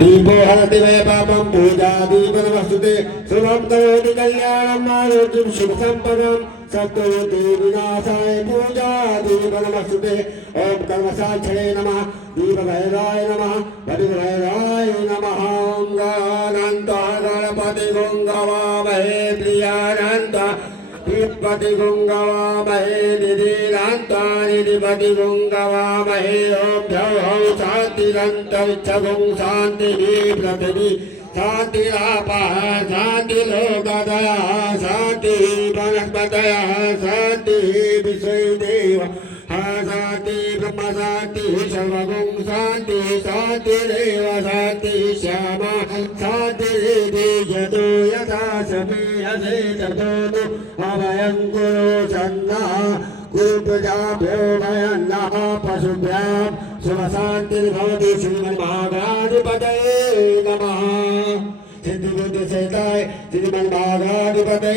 दीपो हरति वै पापं पूजा दीपनमस्तुते शुभं करोति कल्याणं आरोग्यं शुभसम्पदं सत्त्ववति विनाशाय पूजा दीपनमस्तुते ॐ कर्मसाक्षिणे नमः दीपभैराय नमः परिभैराय नमः गणानन्तः गणपति गङ्गवामहे प्रियानन्तः पति गंगावामहे निधिनान्ता निधिपति गंगावामहे ओभ्यौ शान्तिरन्तरिक्षगुं शान्तिः पृथिवी शान्तिरापः शान्तिलोकदयः शान्तिः वनस्पतयः शान्तिः विश्वदेवः शान्तिः ब्रह्म शान्तिः सर्वगुं शान्तिः शान्तिरेव शान्तिः श्यामा शान्तिरेति यतो यथा समीहसे ततो अभयं कुरु सन्नः कुरु प्रजाभ्यो भयन्नः पशुभ्यां शुभशान्तिर्भवतु श्रीमन्महागणाधिपतये नमः सिद्धिबुद्धिसहिताय श्रीमन्महागणाधिपतये